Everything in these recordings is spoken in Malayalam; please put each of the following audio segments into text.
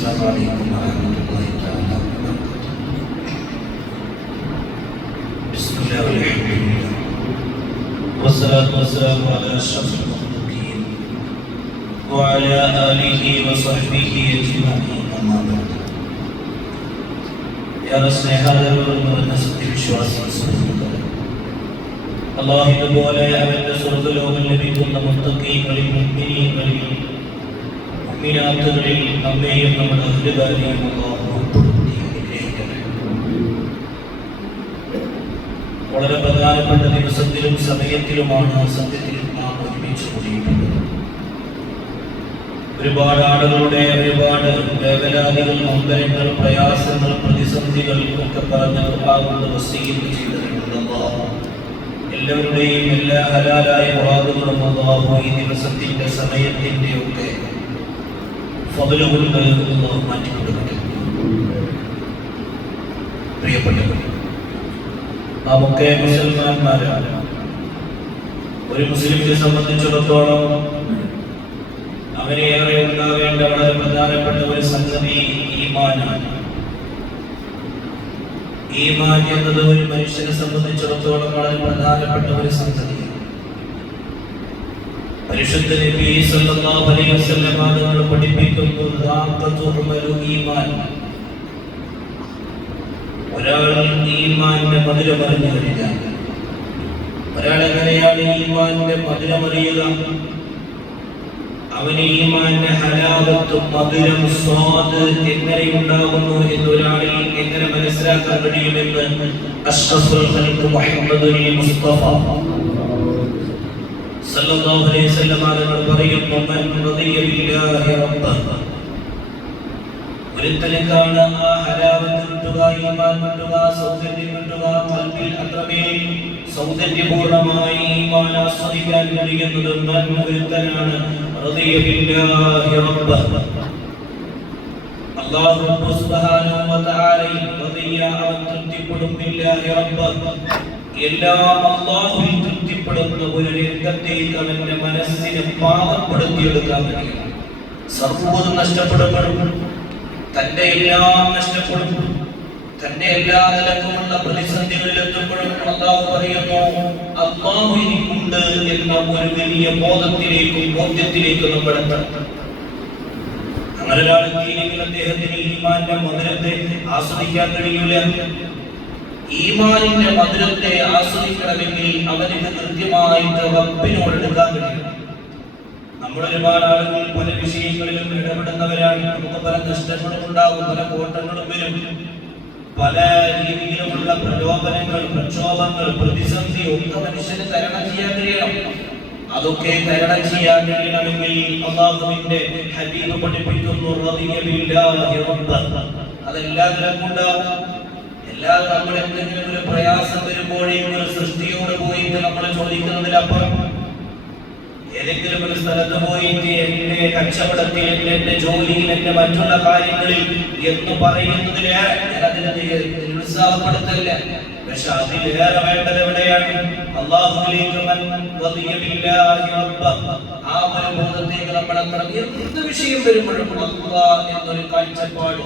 السلام عليكم ورحمة الله تعالى وبركاته. بسم الله والحمد لله والصلاة والسلام على أشرف المخلوقين وعلى آله وصحبه أجمعين أما بعد. يا സ്നേഹാദരവുള്ള സത്യവിശ്വാസികളെ, അല്ലാഹുവിനെ പോലെ അവന്റെ സ്വർഗ്ഗലോകം ലഭിക്കുന്ന മുത്തഖീങ്ങളിൽ മുഅ്മിനീങ്ങളിൽ മുഅ്മിനാത്തുകളിൽ നമ്മെയും നമ്മുടെ അഹ്ലുകാരെയും അല്ലാഹു ഉൾപ്പെടുത്തി അനുഗ്രഹിക്കട്ടെ. വളരെ പ്രധാനപ്പെട്ട ദിവസത്തിലും സമയത്തിലുമാണ് സത്യത്തിൽ നാം ഒരുമിച്ച് കൂടിയിട്ടുള്ളത്. ഒരുപാട് ആളുകളുടെ ഒരുപാട് വേവലാതികൾ, നൊമ്പരങ്ങൾ, പ്രയാസങ്ങൾ, പ്രതിസന്ധികൾ ഒക്കെ പറഞ്ഞ് ആകുന്ന വസീയത്ത് ചെയ്തിട്ടുണ്ട്. എല്ലാവരുടെയും എല്ലാ ഹലാലായ മുറാദുകളും അല്ലാഹു ഈ ദിവസത്തിന്റെ സമയത്തിന്റെ ഒക്കെ ഫദ്ല് കൊണ്ട് അല്ലാഹു മാറ്റിക്കൊടുക്കട്ടെ. പ്രിയപ്പെട്ടവർ, നാമൊക്കെ മുസൽമാന്മാരാണ്. ഒരു മുസ്ലിമിനെ സംബന്ധിച്ചിടത്തോളം അവന് ഏറെ ഉണ്ടാവേണ്ട വളരെ പ്രധാനപ്പെട്ട ഒരു സംഗതി ഈമാനാണ്. ഈമാൻ എന്നത് ഒരു മനുഷ്യനെ സംബന്ധിച്ചിടത്തോളം വളരെ പ്രധാനപ്പെട്ട ഒരു സംഗതിയാണ്. പരിശുദ്ധ നബി സല്ലല്ലാഹു അലൈഹി വസല്ലം തങ്ങൾ പഠിപ്പിക്കുന്നു, ഈമാൻ, ഒരാൾ ഈമാനിന്റെ മധുരം അറിഞ്ഞു കഴിഞ്ഞാൽ, ഒരാൾ എങ്ങനെയാണ് ഈമാനിന്റെ മധുരം അറിയുക, അവന് ഈമാന്റെ ഹലാവത്തും മധുരം സ്വാദ് എങ്ങനെ ഉണ്ടാകുന്നു എന്നൊരാളിൽ എങ്ങനെ മനസ്സിലാക്കാൻ കഴിയുമെന്ന് അഷ്റഫുൽ ഖൽഖ് മുഹമ്മദുൽ മുസ്തഫ സല്ലല്ലാഹു അലൈഹി വസല്ലം തങ്ങൾ പറയുന്നു, മൻ റദിയ ബില്ലാഹി റബ്ബഹ, ഒരുത്തനക്കാണ് ആ ഹലാവത്ത് കിട്ടുക, ഈമാൻ കിട്ടുക, സൗന്ദര്യം കിട്ടുക, ഖൽബിൽ അത്രമേൽ സൗന്ദര്യപൂർണമായി ഈമാൻ ആസ്വദിക്കാൻ കഴിയുന്നത് മൻ ഒരുത്തനാണ് റദിയ ബില്ലാഹി റബ്ബഹ, അല്ലാഹു സുബ്ഹാനഹു വ തആല റദിയ അവൻ തൃപ്തിപ്പെടും ബില്ലാഹി റബ്ബഹ, എല്ലാം അല്ലാഹുവിൽ തൃപ്തിപ്പെടുന്ന ഒരു രംഗത്തേക്ക് അവന്റെ മനസ്സിനെ പാകപ്പെടുത്തിയെടുക്കാൻ കഴിയും. സർവ്വതും നഷ്ടപ്പെടും, തന്റെ എല്ലാം നഷ്ടപ്പെടും, തന്റെ എല്ലാ നിലക്കുമുള്ള പ്രതിസന്ധികളിൽ എത്തുമ്പോഴും അല്ലാഹു പറയുന്നു, അല്ലാഹു എനിക്കുണ്ട് എന്ന ഒരു വലിയ ബോധത്തിലേക്കും ബോധ്യത്തിലേക്കും നമ്മൾ എത്തണം. അങ്ങനെ ഒരാളെത്തിയെങ്കിൽ അദ്ദേഹത്തിന് ഈമാന്റെ മധുരത്തെ ആസ്വദിക്കാൻ കഴിയില്ല. ഈമാനിന്റെ മധുരത്തെ ആസ്വദിക്കണമെങ്കിൽ അവന് കൃത്യമായിട്ട് റബ്ബിനോട് എടുക്കാൻ കഴിയും. നമ്മൾ ഒരുപാട് ആളുകൾ പല വിഷയങ്ങളിലും ഇടപെടുന്നവരാണ്. നമുക്ക് പല നഷ്ടങ്ങളും ഉണ്ടാകും, പല കോട്ടങ്ങളും വരും, പല രീതിയിലുമുള്ള പ്രലോഭനങ്ങൾ, പ്രക്ഷോഭങ്ങൾ, പ്രതിസന്ധി ഒക്കെ മനുഷ്യന് തരണം ചെയ്യാൻ കഴിയണം. അതൊക്കെ തരണം ചെയ്യാൻ കഴിയണമെങ്കിൽ അല്ലാഹുവിന്റെ ഹബീബ് പഠിപ്പിക്കുന്നു, റദിയ ബില്ലാഹി റബ്ബഹ, അതെല്ലാ നിലക്കുണ്ടാവും. അല്ലാതെ നമ്മൾ എന്തെങ്കിലും ഒരു പ്രയാസം വരുമ്പോഴേക്കും ഒരു സൃഷ്ടിയോട് പോയിട്ട് നമ്മൾ ചോദിക്കുന്നതിലപ്പുറം ഏതെങ്കിലും ഒരു സ്ഥലത്ത് പോയിട്ട് എന്റെ കച്ചവടത്തിൽ, എന്റെ ജോലിയിൽ, എന്റെ മറ്റുള്ള കാര്യങ്ങളിൽ എന്ന് പറയുന്നതിലേറെ ഞാൻ അതിനെ നിരുത്സാഹപ്പെടുത്തില്ല. പക്ഷെ അതിലേറെ വേണ്ടത് എവിടെയാണ്? അല്ലാഹുവിലേക്ക് ആ ഒരു ബോധത്തേക്ക് നമ്മൾ അത്ര എന്ത് വിഷയം വരുമ്പോഴും എന്നൊരു കാഴ്ചപ്പാട്,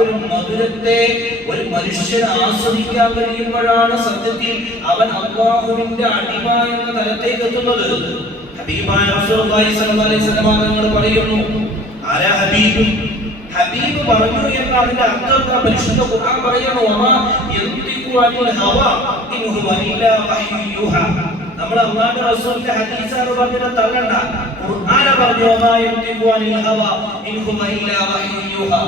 ഒരു മധുരത്തെ ഒരു മനുഷ്യന് ആസ്വദിക്കാൻ കഴിയുമ്പോഴാണ് സത്യത്തിൽ അവൻ അല്ലാഹുവിന്റെ അടിമ എന്ന തലത്തേക്ക് എത്തുന്നത്. ഹബീബായ റസൂലുള്ളാഹി സ്വല്ലല്ലാഹു അലൈഹി വസല്ലം തങ്ങൾ പറയുന്നു, ആരാ ഹബീബ്? ഹബീബ് പറഞ്ഞു എന്ന അതിന്റെ അർത്ഥം പരിശുദ്ധ ഖുർആൻ പറയുന്നു, വമാ യന്തിഖു അനിൽ ഹവാ ഇൻ ഹുവ ഇല്ലാ വഹ്യു യൂഹാ. നമ്മൾ അല്ലാഹുവിന്റെ റസൂലിന്റെ ഹദീസാണ് പറഞ്ഞത്, തള്ളണ്ട. ഖുർആന പറഞ്ഞു, വമാ യന്തിഖു അനിൽ ഹവാ ഇൻ ഹുവ ഇല്ലാ വഹ്യു യൂഹാ.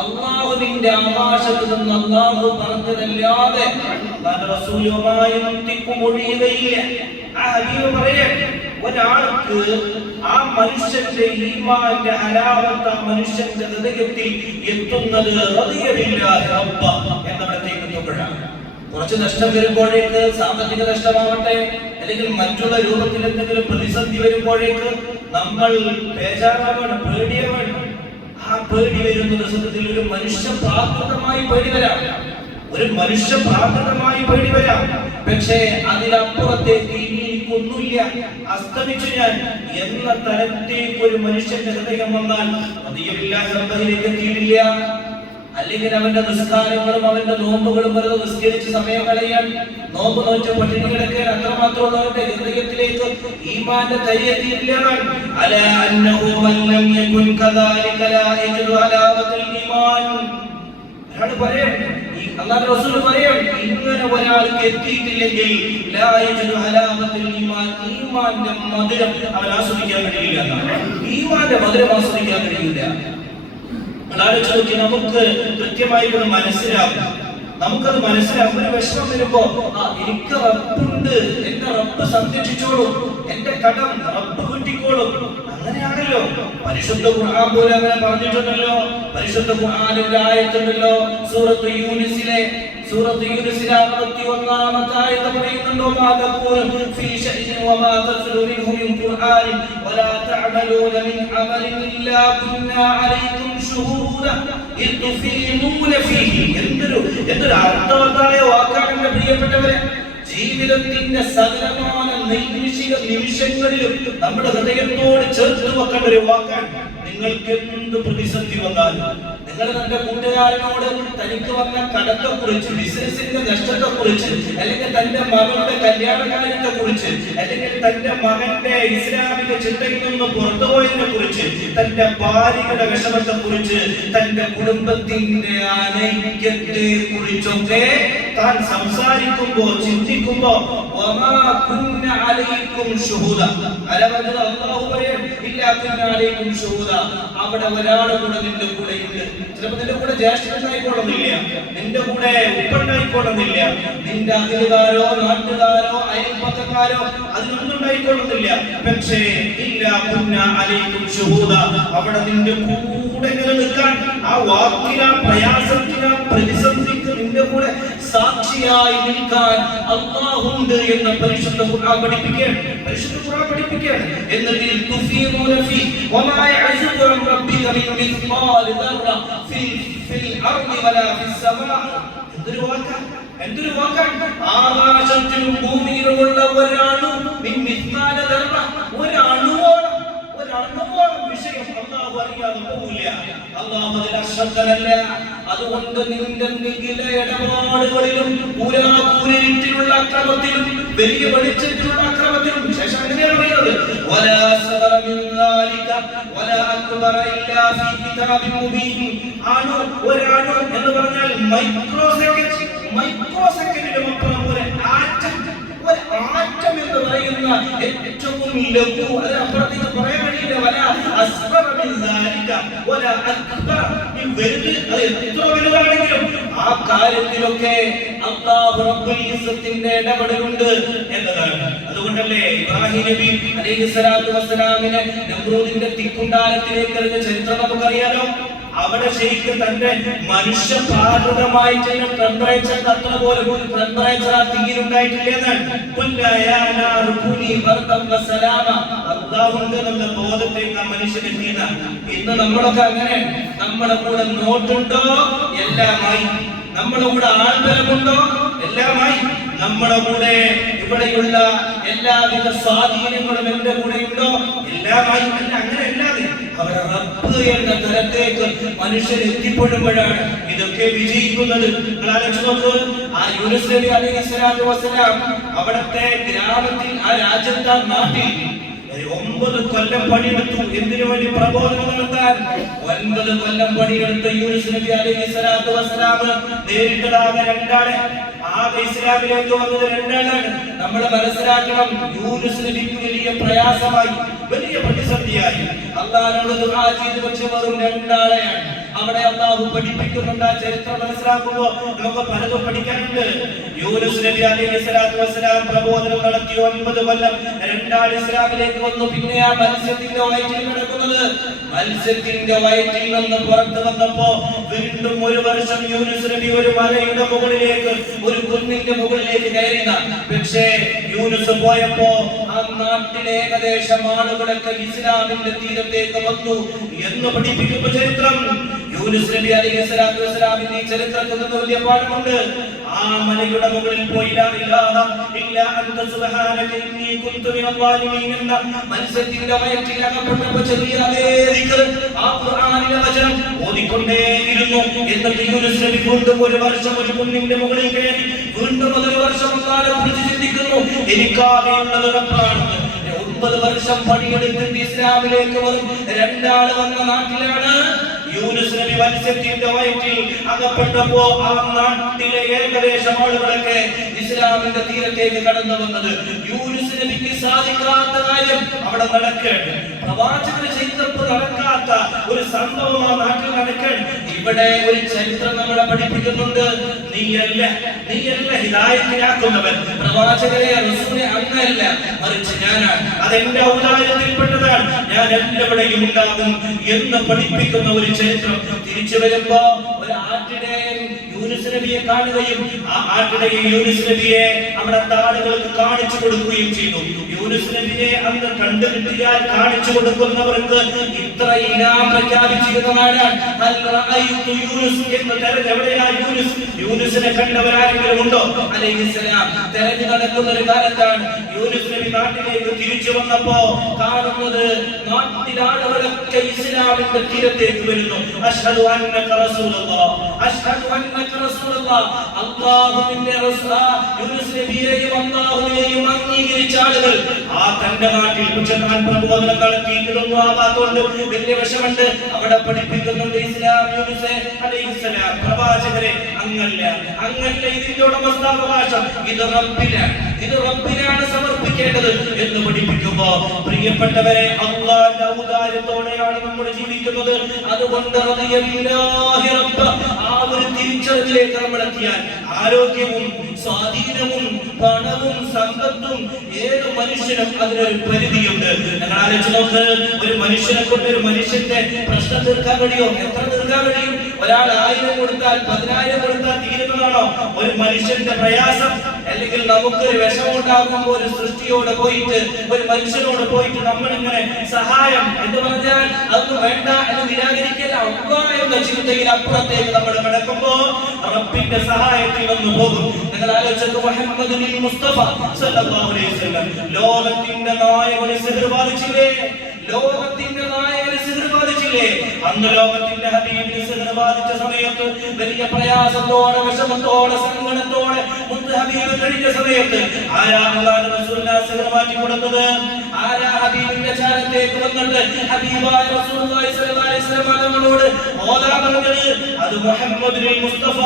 അല്ലാഹുവിന്റെ ആകാശത്ത് നിന്ന് അല്ലാഹു പറഞ്ഞതല്ലാതെ അല്ലാഹുവിന്റെ റസൂൽ വമാ യന്തിഖു മൊഴിയുകയില്ല. ആ ഹബീബ് പറയട്ടെ, ഒരാൾക്ക് ആ മനുഷ്യന്റെ ഈമാന്റെ ഹലാവത്ത് ആ മനുഷ്യന്റെ ഹൃദയത്തിൽ എത്തുന്നത് റദിയ ബില്ലാഹി റബ്ബഹ എന്നിടത്തേക്ക് എത്തുമ്പോഴാണ്. കുറച്ച് നഷ്ടം വരുമ്പോഴേക്ക്, സാമ്പത്തിക നഷ്ടമാവട്ടെ അല്ലെങ്കിൽ മറ്റുള്ള രൂപത്തിൽ എന്തെങ്കിലും പ്രതിസന്ധി വരുമ്പോഴേക്ക് നമ്മൾ ബേജാറാവണം, പേടിയാവണം. ആ പേടി വരുന്ന ദിവസത്തിൽ ഒരു മനുഷ്യ പ്രാകൃതമായി പേടി വരാം, ഒരു മനുഷ്യ പ്രാകൃതമായി പേടി വരാം. പക്ഷേ അതിലപ്പുറത്തേക്ക് എനിക്കൊന്നുമില്ല, അസ്തമിച്ചു ഞാൻ എന്ന തലത്തേക്ക് ഒരു മനുഷ്യന്റെ ഹൃദയം വന്നാൽ റബ്ബിലേക്ക് എത്തിയിട്ടില്ല. അല്ലെങ്കിൽ അവന്റെ നിസ്കാരങ്ങളും അവന്റെ നോമ്പുകളും വെറുതെ നിസ്കരിച്ച് സമയം കളയാൻ, നോമ്പ് നോച്ച് പട്ടിണി കിടക്കാൻ അത്രമാത്രമുള്ളവരുടെ ഹൃദയത്തിലേക്ക് ഈമാന്റെ തരി എത്തിയിട്ടില്ല. അലാ അന്നഹു മൻ ലം യകുൻ കദാലിക ലാ യജ്ദു അലാവത്തുൽ ഈമാൻ. അല്ലാഹുവിന്റെ റസൂൽ പറയാണ്, ഇങ്ങനെ ഒരാൾക്ക് എത്തിയിട്ടില്ലെങ്കിൽ ലാ യജ്ദു അലാവത്തുൽ ഈമാൻ, ഈമാന്റെ മധുരം അവൻ ആസ്വദിക്കാൻ കഴിയില്ല. ഈമാന്റെ മധുരം ആസ്വദിക്കാൻ കഴിയില്ല. ആലോചിച്ച് നോക്കി, നമുക്ക് കൃത്യമായി മനസ്സിലാവും. നമുക്കത് മനസ്സിലാവും. ഒരു വിഷമം വരുമ്പോ എനിക്ക് റബ്ബുണ്ട്, എന്റെ റബ്ബ് സംരക്ഷിച്ചോളും, എന്റെ കടം റബ്ബ് കിട്ടിക്കോളും. അങ്ങനെയാണല്ലോ പരിശുദ്ധ ഖുർആൻ പോലെ അങ്ങനെ പറഞ്ഞിട്ടുണ്ടല്ലോ. പരിശുദ്ധ ഖുർആനിൽ ആയത്തുണ്ടല്ലോ, സൂറത്ത് യൂനിസിലെ 61-ാമത്തെ ആയത്ത് പറയുന്നുണ്ടോ, മാ തഖൂലു ഫീ ശഅ്ഇൻ വമാ തത്ലു മിൻഹു മിൻ ഖുർആനിൻ വലാ തഅമലൂന മിൻ അമലിൻ ഇല്ലാ കുന്നാ അലൈക്കും ശുഹൂദൻ ഇദ് തുഫീദൂന ഫീഹി. എന്തൊരു അർത്ഥവത്തായ വാക്കാണ് എൻ്റെ പ്രിയപ്പെട്ടവരെ. ജീവിതത്തിന്റെ സകലമായ നിമിഷങ്ങളിലും നമ്മുടെ ഹൃദയത്തോട് ചേർത്ത് വെക്കേണ്ട ഒരു വാക്കാണ്. നിങ്ങൾക്ക് എന്ത് പ്രതിസന്ധി വന്നാലും, നിങ്ങൾ തന്റെ കൂട്ടുകാരനോട് തനിക്ക് വന്ന കടത്തെക്കുറിച്ച്, ബിസിനസിന്റെ നഷ്ടത്തെക്കുറിച്ച്, അല്ലെങ്കിൽ തന്റെ മകളുടെ കല്യാണകാര്യത്തെ കുറിച്ച്, അല്ലെങ്കിൽ തന്റെ മകന്റെ ഇസ്ലാമിക ചിന്തയിൽ നിന്ന് പുറത്തുപോയതിനെ കുറിച്ച്, തന്റെ ഭാര്യയുടെ വിഷമത്തെ കുറിച്ച്, തന്റെ കുടുംബത്തിന്റെ അനൈക്യത്തെ കുറിച്ചൊക്കെ താൻ സംസാരിക്കുമ്പോ, ചിന്തിക്കുമ്പോ അവിടെ ഒരാൾ കൂടെ നിന്റെ കൂടെയുണ്ട്. ചിലപ്പോ നിന്റെ കൂടെ ജ്യേഷ്ഠനായിക്കോളുന്നില്ല, നിന്റെ കൂടെ ഉപ്പുണ്ടായിക്കോളുന്നില്ല, നിന്റെ അഖിലുകാരോ നാട്ടുകാരോ അയൽപക്കക്കാരോ അതിനൊന്നും ഉണ്ടായിക്കൊള്ളുന്നില്ല. പക്ഷേ അവിടെ നിന്റെ കൂടെ നിൽക്കാൻ, ആ വാക്കിന പ്രയാസത്തിന പ്രതിസന്ധിക്ക് നിന്റെ കൂടെ സാക്ഷിയായി നിൽക്കാൻ അല്ലാഹുണ്ട് എന്ന് പരിശുദ്ധ ഖുർആൻ പഠിപ്പിക്കുകയാണ്. എന്നിട്ട് തുഫീദൂന ഫീ വമാ യഅ്സുബു അൻ റബ്ബിക മിൻ മിസ്ഖാലി ദർറ ഫിൽ അർളി വലാ ഫിസ് സമാ. എന്തൊരു വാക്കാണ്. ആകാശത്തിലും ഭൂമിയിലുമുള്ള ഒരാണു മിൻ മിസ്ഖാലി ദർറ, ഒരണുവോളം വിഷയം അല്ലാഹു അറിയാതെ പോവില്ല. അല്ലാഹു അതിൽ അശ്രദ്ധനല്ല. അതുകൊണ്ട് നിന്റെ നികില ഇടപാടുകളിലും കൂരാകൂരിട്ടിലുള്ള അക്രമത്തിലും വലിയ വെളിച്ചത്തിലുള്ള അക്രമത്തിലും ശേഷം അങ്ങനെയാണ് പറയുന്നത്, വലാ സദറ മിൻ ദാലിക വലാ അക്ബറ ഇല്ലാ ഫീ കിതാബിൻ മുബീൻ. ഒരാണു എന്ന് പറഞ്ഞാൽ മൈക്രോ സെക്കൻഡിലും അപ്പുറം ഒരു ആറ്റം എന്ന് പറയുന്ന ഏറ്റവും ലഘു, അതിനപ്പുറത്തേക്ക് പറയാൻ കഴിയില്ല. വലാ അസ്ബറ മിൻ ദാലിക വലാ അക്ബറ, ഈ വലുത് അത് എത്ര വലുതാണെങ്കിലും ആ കാര്യത്തിലൊക്കെ അല്ലാഹു റബ്ബുൽ ഇസ്സത്തിന്റെ ഇടപെടലുണ്ട് എന്നതാണ്. അതുകൊണ്ടല്ലേ ഇബ്രാഹിം നബി അലൈഹിസ്സലാത്തു വസ്സലാമിനെ നമ്രൂദിന്റെ തിക്കുണ്ടാരത്തിലേക്ക് എറിഞ്ഞ ചരിത്രം നമുക്കറിയാലോ. അവിടെ ശരിക്കും തന്റെ മനുഷ്യ പ്രാകൃതമായി ചെയ്യുന്ന ടെമ്പറേച്ചർ അത്ര പോലും ടെമ്പറേച്ചർ ആ തീരുണ്ടായിട്ടില്ലെന്നാണ്. അല്ലാഹുണ്ട് എന്നുള്ള ബോധത്തേക്ക് ആ മനുഷ്യനെത്തിയതാണ്. ഇന്ന് നമ്മളൊക്കെ അങ്ങനെ, നമ്മുടെ കൂടെ നോട്ടുണ്ടോ എല്ലാമായി, നമ്മുടെ കൂടെ ആൾബലമുണ്ടോ എല്ലാമായി, നമ്മുടെ കൂടെ ഇവിടെയുള്ള എല്ലാവിധ സ്വാധീനങ്ങളും എന്റെ കൂടെ ഉണ്ടോ എല്ലാമായി. അല്ല, അങ്ങനെ അല്ലാതെ അവരുടെ റബ്ബ് എന്ന തലത്തേക്ക് മനുഷ്യൻ എത്തിപ്പെടുമ്പോഴാണ് ഇതൊക്കെ വിജയിക്കുന്നത്. ആ യൂനുസ് നബി അലൈഹിസ്സലാത്തു വസ്സലാം അവിടത്തെ ഗ്രാമത്തിൽ, ആ രാജ്യത്തെ നാട്ടിൽ 9 കൊല്ലം പണിയെടുത്തു. എന്തിനു വേണ്ടി? പ്രബോധനം നടത്താൻ. 9 കൊല്ലം പണിയെടുത്ത യൂനുസ് നബി അലൈഹിസ്സലാത്തു വസ്സലാം നേരിട്ടതാകെ 2 ആളെ. ആകെ ഇസ്ലാമിലേക്ക് വന്നത് 2 ആളാണ്. നമ്മൾ മനസ്സിലാക്കണം, യൂനുസ് നബിക്ക് വലിയ പ്രയാസമായി, വലിയ പ്രതിസന്ധിയായി. അല്ലാഹുവിനോട് ദുആ ചെയ്തു, പക്ഷേ വെറും 2 ആളെയാണ്. അവിടെ അല്ലാഹു പഠിപ്പിക്കുന്നുണ്ട്. ആ ചരിത്രം മനസ്സിലാക്കുമ്പോൾ നമുക്ക് പലതും പഠിക്കാനുണ്ട്. യൂനുസ് നബി അലൈഹിസ്സലാത്തു വസ്സലാം പ്രബോധനം നടത്തി 9 കൊല്ലം. 2 ആൾ ഇസ്ലാമിലേക്ക് വന്നു. പിന്നെ ആ മത്സ്യത്തിന്റെ വയറ്റിൽ കിടക്കുന്നത്, മത്സ്യത്തിന്റെ വയറ്റിൽ നിന്ന് പുറത്തു വന്നപ്പോ വീണ്ടും 1 വർഷം യൂനുസ് നബി ഒരു മലയുടെ മുകളിലേക്ക്, ഒരു കുന്നിന്റെ മുകളിലേക്ക് കയറിന. പക്ഷേ യൂനുസ് പോയപ്പോ ആ നാട്ടിലെ ഏകദേശം ആളുകളൊക്കെ ഇസ്ലാമിന്റെ തീരത്തേക്ക് വന്നു എന്ന് പഠിപ്പിക്കുന്ന ചരിത്രം. യൂനുസ് നബി അലൈഹിസ്സലാത്തു വസ്സലാമിന്റെ ഈ ചരിത്രത്തിൽ നിന്ന് വലിയ പാഠമുണ്ട്. ആ മലയുടെ മുകളിൽ പോയി ലാ ഇലാഹ ഇല്ലാ അൻത സുബ്ഹാനക ഇന്നി കുൻതു മിനൽ ളാലിമീൻ എന്ന മത്സരത്തിന്റെ വയറ്റിൽ അകപ്പെട്ടപ്പോൾ ചെറിയ അതേ ദിക്ർ ആ ഖുർആനിലെ വചനം ഓതിക്കൊണ്ടേയിരുന്നു. എന്നിട്ട് യൂനുസ് നബി വീണ്ടും ഒരു വർഷം ഒരു കുന്നിന്റെ മുകളിൽ കയറി വീണ്ടും ഒരു വർഷം അല്ലാഹുവിനെ കുറിച്ച് ചിന്തിക്കുന്നു. എനിക്കാകെയുള്ളത് റബ്ബാണ്. 9 വർഷം പണിയെടുത്തിട്ട് ഇസ്ലാമിലേക്ക് വരും രണ്ടാള് വന്ന നാട്ടിലാണ് യൂനുസ് നബി മത്സ്യത്തിന്റെ വയറ്റിൽ അകപ്പെട്ടപ്പോ ആ നാട്ടിലെ ഏകദേശം ആളുകളൊക്കെ ഇസ്ലാമിന്റെ തീരത്തേക്ക് കടന്നു വന്നത്. യൂനുസ് നബിക്ക് സാധിക്കാത്ത കാര്യം അവിടെ നടക്കേണ്ട, പ്രവാചകർ ചെയ്തപ്പോൾ നടക്കാത്ത ഒരു സംഭവം ആ നാട്ടിൽ നടക്കേണ്ട. ഇവിടെ ഒരു ചരിത്രം നമ്മളെ പഠിപ്പിക്കുന്നുണ്ട്. നീയല്ല ഹിദായത്തിലാക്കുന്നവൻ, പ്രവാചകരെ റസൂലെ അങ്ങല്ല, മറിച്ച് ഞാനാണ്. അതെന്റെ ഔദാര്യത്തിൽപ്പെട്ടതാണ്, ഞാൻ എല്ലാവിടെയും ഉണ്ടാകും എന്ന് പഠിപ്പിക്കുന്ന ഒരു ചരിത്രം. തിരിച്ചു വരുമ്പോ ഒരു ആട്ടിടയൻ യൂനുസ് നബിയെ കാണുകയും ആ ആട്ടിടയൻ യൂനുസ് നബിയെ അവിടുത്തെ ആളുകൾക്ക് കാണിച്ചു കൊടുക്കുകയും ചെയ്തു. യൂനുസ് നബിയെ അന്ന് കണ്ടുകിട്ടിയാൽ കാണിച്ചു കൊടുക്കുന്നവർക്ക് ഇത്ര ഇനാം പ്രഖ്യാപിച്ചിരുന്ന നാടാണ്. യൂനുസിനെ കണ്ടവരാരെങ്കിലും ഉണ്ടോ? അലൈഹിസ്സലാം തെരഞ്ഞു നടക്കുന്ന ഒരു കാലത്താണ്. യൂനുസ് നബി നാട്ടിലേക്ക് തിരിച്ചു വന്നപ്പോ കാണുന്നത് നാട്ടിലാളുകളൊക്കെ ഇസ്ലാമിന്റെ തീരത്തേക്ക് വരുന്നു. അശ്ഹദു അന്നക റസൂലുള്ളാഹ്, അശ്ഹദു അന്നക റസൂലുള്ളാഹ്. അല്ലാഹുവിന്റെ റസൂൽ യൂനുസ് നബിയെയും അല്ലാഹുവിനെയും അംഗീകരിച്ച ആളുകൾ ആ തന്റെ നാട്ടിൽ പക്ഷേ പ്രബോധനം നടത്തിയിട്ടൊന്നും ആവാത്തോണ്ട് വലിയ വിഷമുണ്ട്. അവിടെ പഠിപ്പിക്കുന്നുണ്ട് ഇസ്ലാം. യൂനുസ് അലൈഹിസ്സലാം പ്രവാചകരെ അങ്ങല്ല ഇതിന്റെ ഉടമസ്ഥാവകാശം ഇത് റബ്ബിനാണ് സമർപ്പിക്കേണ്ടത് എന്ന് പഠിപ്പിക്കുമ്പോ പ്രിയപ്പെട്ടവരെ അല്ലാഹുവിന്റെ ഔദാര്യത്തോടെയാണ് നമ്മൾ ജീവിക്കുന്നത്. അതുകൊണ്ട് ആ ഒരു തിരിച്ചറിവിലേക്ക് നമ്മൾ എത്തിയാൽ ആരോഗ്യവും സ്വാധീനവും പണവും സമ്പത്തും ഏത് മനുഷ്യനും അതിനൊരു പരിധിയുണ്ട്. നിങ്ങൾ ആലോചിച്ച് നോക്ക്, ഒരു മനുഷ്യനെ കൊണ്ട് ഒരു മനുഷ്യന്റെ പ്രശ്നം തീർക്കാൻ കഴിയോ? എത്ര തീർക്കാൻ കഴിയും? ഒരാൾ 1000 കൊടുത്താൽ 10,000 കൊടുത്താൽ തീരുന്നതാണോ ഒരു മനുഷ്യന്റെ പ്രയാസം? അല്ലെങ്കിൽ നമുക്കൊരു വിഷമം ഉണ്ടാകുമ്പോൾ ഒരു സൃഷ്ടിയോട് പോയിട്ട് ഒരു മനുഷ്യനോട് പോയിട്ട് നമ്മളിങ്ങനെ സഹായം എന്ന് പറഞ്ഞാൽ അതൊന്നും വേണ്ട എന്ന് നിരാകരിക്കല്ല. എന്ന ചിന്തയിൽ അപ്പുറത്തേക്ക് നമ്മൾ കിടക്കുമ്പോ റബ്ബിന്റെ സഹായത്തിൽ വന്നു പോകും. നിങ്ങൾ ആലോചിച്ചു മുഹമ്മദ് മുസ്തഫ സല്ലല്ലാഹു അലൈഹി വസല്ലം ലോകത്തിന്റെ നായകനെ സിഹർ ബാധിച്ചില്ലേ? അന്ന് ലോകത്തിന്റെ ഹബീബിന് സിഹർ ബാധിച്ച സമയത്ത് വലിയ പ്രയാസത്തോടെ വിഷമത്തോടെ സങ്കടത്തോടെ മുത്ത് ഹബീബ് കഴിഞ്ഞ സമയത്ത് ആരാ അല്ലാഹുവിന്റെ റസൂലിനെ സിഹർ മാറ്റി കൊടുത്തത്? ആരാ ഹബീബിന്റെ ചാരത്തേക്ക് വന്നിട്ട് ഹബീബായ റസൂലുള്ളാഹി സ്വല്ലല്ലാഹു അലൈഹി വസല്ലം തങ്ങളോട് ഓതാ പറഞ്ഞത്? അത് മുഹമ്മദ് മുസ്തഫ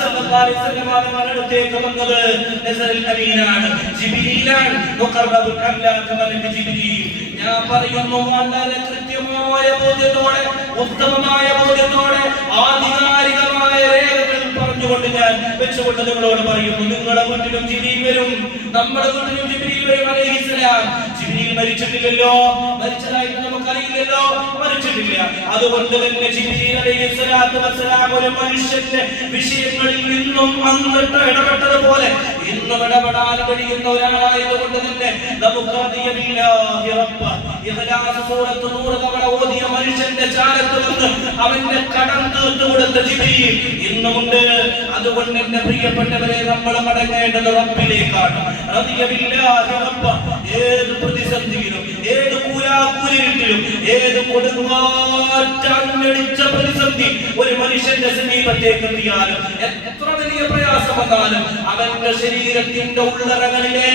സല്ലല്ലാഹു അലൈഹി വസല്ലം തങ്ങളുടെ അടുത്തേക്ക് വന്നത് നസറുൽ അമീനാണ്, ജിബ്രീലാണ്. മുഖറബുൽ അംലാഖ് മലക്ക് ജിബ്രീൽ. ഞാൻ പറയുന്നു വളരെ കൃത്യമായ ബോധ്യത്തോടെ, ഉത്തമമായ ബോധ്യത്തോടെ, ആധികാരികമായ രേഖകൾ പറഞ്ഞുകൊണ്ട് ഞാൻ വെച്ചുകൊണ്ട് നിങ്ങളോട് പറയുന്നു, നിങ്ങളുടെ വീട്ടിലും ജിബ്രീൽ വരും, നമ്മുടെ വീട്ടിലും ജിബ്രീൽ വരും അലൈഹിസ്സലാം. ജിബ്രീൽ മരിച്ചിട്ടില്ലല്ലോ, മരിച്ചതായിട്ട് നമുക്കറിയില്ലല്ലോ, മരിച്ചിട്ടില്ല. അതുകൊണ്ട് തന്നെ ജിബ്രീൽ അലൈഹിസ്സലാത്തു വസ്സലാം ഒരു മനുഷ്യന്റെ വിഷയങ്ങളിൽ നിന്നും അന്നിട്ട് ഇടപെട്ടതുപോലെ ഇന്നും ഇടപെടാൻ കഴിയുന്ന ഒരാളായതുകൊണ്ട് തന്നെ നമുക്ക് സൂറത്ത് 100 തവണ ഓതിയ മനുഷ്യന്റെ ചാരത്ത് നിന്ന് അവന്റെ കടം തീർത്തു കൊടുത്ത ജിബ്രീൽ ഇന്നുമുണ്ട്. അതുകൊണ്ട് എന്റെ പ്രിയപ്പെട്ടവരെ നമ്മൾ മടങ്ങേണ്ടത് റബ്ബിലേക്കാണ്. ഏത് പ്രതിസന്ധിയിലും, ഏത് കൂരാക്കൂരിലും, ഏത് കൊടുങ്കാറ്റടിച്ച പ്രതിസന്ധി ഒരു മനുഷ്യന്റെ സമീപത്തേക്ക് എത്തിയാലും എത്ര വലിയ പ്രയാസം വന്നാലും അവന്റെ ശരീരത്തിന്റെ ഉള്ളറകളിലെ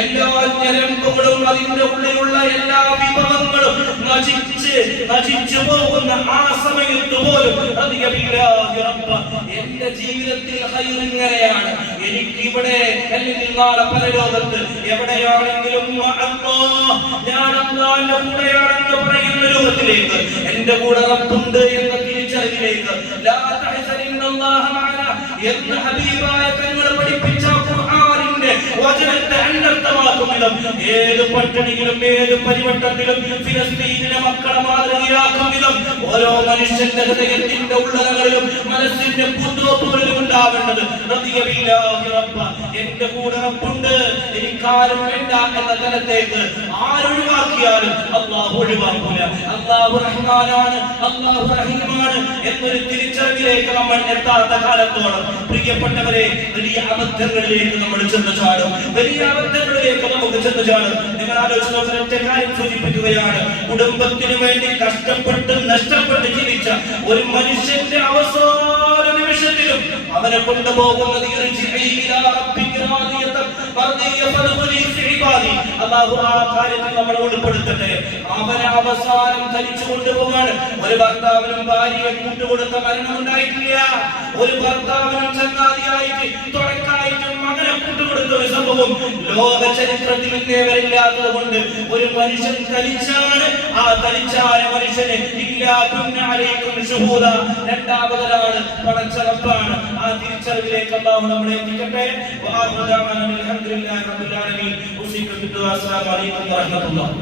എല്ലാ ഞരമ്പുകളും അതിന്റെ ഉള്ളിലുള്ള എല്ലാ വിഭവങ്ങളും നശിച്ചു പോകുന്ന ആ സമയത്ത് പോലും എന്റെ ജീവിതത്തിൽ ഇങ്ങനെയാണ്, എനിക്കിവിടെ അല്ലെങ്കിൽ നാളെ പരലോകത്ത് എവിടെയാണെങ്കിലും ഞാൻ അല്ലാഹുവിന്റെ കൂടെയാണെന്ന് പറയുന്ന രൂപത്തിലേക്ക് എന്റെ കൂടെ റബ്ബുണ്ട് എന്ന തിരിച്ചറിവിലേക്ക് എന്ന് ഹബീബായ തങ്ങൾ പഠിപ്പിച്ച ഖുർആനിന്റെ വചനത്തെ അനർത്ഥമാക്കും വിധം ഏത് പട്ടിണിയിലും ഏത് പരിവട്ടത്തിലും ഫിലിസ്തീനിലെ മക്കളെ മാതൃകയാക്കും വിധം ഓരോ മനുഷ്യന്റെ ഹൃദയത്തിന്റെ ഉള്ളറകളിലും മനസ്സിന്റെ പൂന്തോപ്പുകളിലും ഉണ്ടാവേണ്ടത് എന്റെ കൂടെ റബ്ബുണ്ട്, എനിക്കാരും വേണ്ട എന്ന തലത്തേക്ക് ആരൊഴിവാക്കിയാലും അള്ളാഹു ഒഴിവാക്കൂല. അള്ളാഹു റഹ്മാനാണ്, അള്ളാഹു റഹീമാണ് എന്നൊരു തിരിച്ചറിവിലേക്ക് നമ്മൾ എത്താത്ത കാലത്തോളം പ്രിയപ്പെട്ടവരെ വലിയ അബദ്ധങ്ങളിലേക്ക് നമ്മൾ ചെന്ന് ചാടും, വലിയ അബദ്ധങ്ങളിലേക്ക് നമുക്ക് ചെന്ന് ചാടും. നിങ്ങൾ ആലോചിച്ച് നോക്കുന്ന ഒറ്റ കാര്യം സൂചിപ്പിക്കുകയാണ്. കുടുംബത്തിന് വേണ്ടി കഷ്ടപ്പെട്ട് നഷ്ടപ്പെട്ട് ജീവിച്ച ഒരു മനുഷ്യന്റെ അവസാന നിമിഷത്തിലും അവനെ കൊണ്ടുപോകുന്നത് അല്ലാഹു ആ കാര്യത്തിൽ നമ്മളെ ഉൾപ്പെടുത്തട്ടെ. അവനെ അവസാനം ധരിച്ചു കൊണ്ടുപോകാണ്. ഒരു ഭർത്താവിനും ഭാര്യയെ കൂട്ടുകൊടുത്ത മരണം ഉണ്ടായിട്ടില്ല. ഒരു ഭർത്താവിനും ചങ്ങാതിയായിട്ട് തുണക്കായിട്ടും മകനെ കൂട്ടുകൊടുത്ത ഒരു സംഭവം ലോക ചരിത്രത്തിൽ ഇന്നേ വരില്ലാത്തത് കൊണ്ട് ഒരു മനുഷ്യൻ തനിച്ചാണ്. ആ തനിച്ചായ മനുഷ്യന് രണ്ടാമതാണ് പടച്ചറപ്പാണ്. ആ തിരിച്ചറിവിലേക്ക് അല്ലാഹു നമ്മളെ എത്തിക്കട്ടെ. അസ്സലാമു അലൈക്കും വറഹ്മത്തുള്ളാഹി